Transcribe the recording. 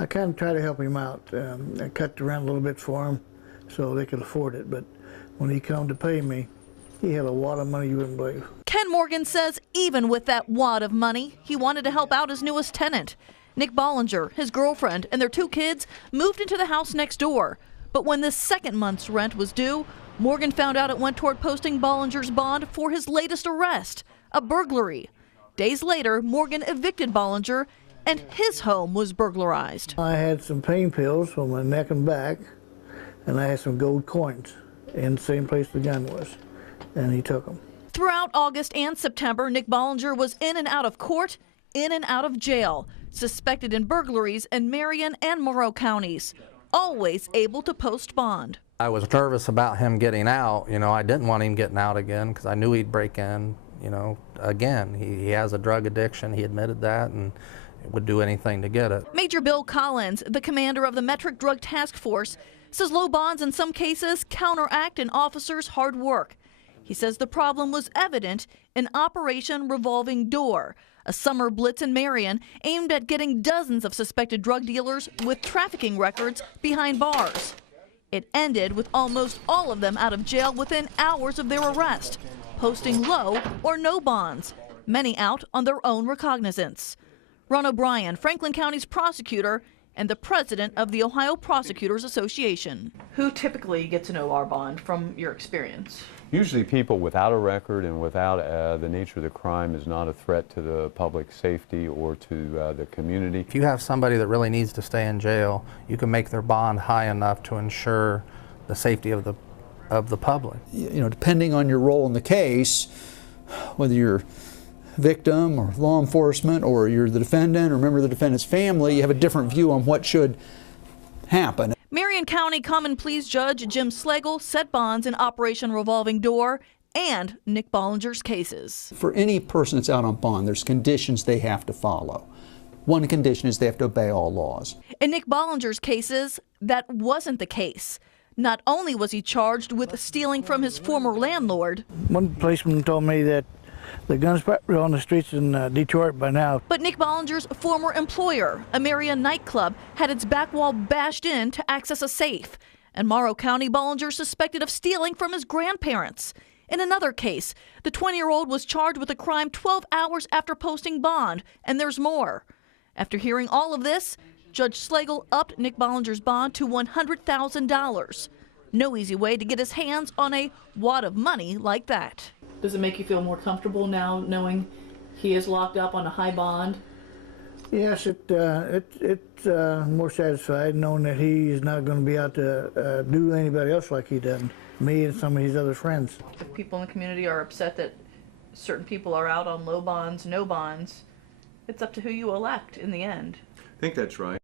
I kind of try to help him out. I cut around a little bit for him so they could afford it, but when he come to pay me, he had a wad of money you wouldn't believe. Ken Morgan says even with that wad of money, he wanted to help out his newest tenant. Nick Bollinger, his girlfriend, and their 2 kids moved into the house next door. But when the second month's rent was due, Morgan found out it went toward posting Bollinger's bond for his latest arrest, a burglary. Days later, Morgan evicted Bollinger, and his home was burglarized. I had some pain pills for my neck and back, and I had some gold coins in the same place the gun was, and he took them. Throughout August and September, Nick Bollinger was in and out of court, in and out of jail, suspected in burglaries in Marion and Morrow counties, always able to post bond. I was nervous about him getting out. I didn't want him getting out again because I knew he'd break in, again. He has a drug addiction. He admitted that and would do anything to get it. Major Bill Collins, the commander of the Metric Drug Task Force, says low bonds in some cases counteract an officer's hard work. He says the problem was evident in Operation Revolving Door, a summer blitz in Marion aimed at getting dozens of suspected drug dealers with trafficking records behind bars. It ended with almost all of them out of jail within hours of their arrest, posting low or no bonds, many out on their own recognizance. Ron O'Brien, Franklin County's prosecutor and the president of the Ohio Prosecutors Association. Who typically gets an OR bond from your experience? Usually people without a record and without the nature of the crime is not a threat to the public safety or to the community. If you have somebody that really needs to stay in jail, you can make their bond high enough to ensure the safety of the public. Depending on your role in the case, whether you're victim or law enforcement or you're the defendant or member of the defendant's family, you have a different view on what should happen. Marion County Common Pleas Judge Jim Slagle set bonds in Operation Revolving Door and Nick Bollinger's cases. For any person that's out on bond, there's conditions they have to follow. One condition is they have to obey all laws. In Nick Bollinger's cases, that wasn't the case. Not only was he charged with stealing from his former landlord. One policeman told me that the guns probably on the streets in Detroit by now. But Nick Bollinger's former employer, a Marion nightclub, had its back wall bashed in to access a safe. In Morrow County, Bollinger suspected of stealing from his grandparents. In another case, the 20-year-old was charged with a crime 12 hours after posting bond, and there's more. After hearing all of this, Judge Slagle upped Nick Bollinger's bond to $100,000. No easy way to get his hands on a wad of money like that. Does it make you feel more comfortable now knowing he is locked up on a high bond? Yes, it's more satisfied knowing that he's not going to be out to do anybody else like he done, me and some of his other friends. If people in the community are upset that certain people are out on low bonds, no bonds, it's up to who you elect in the end. I think that's right.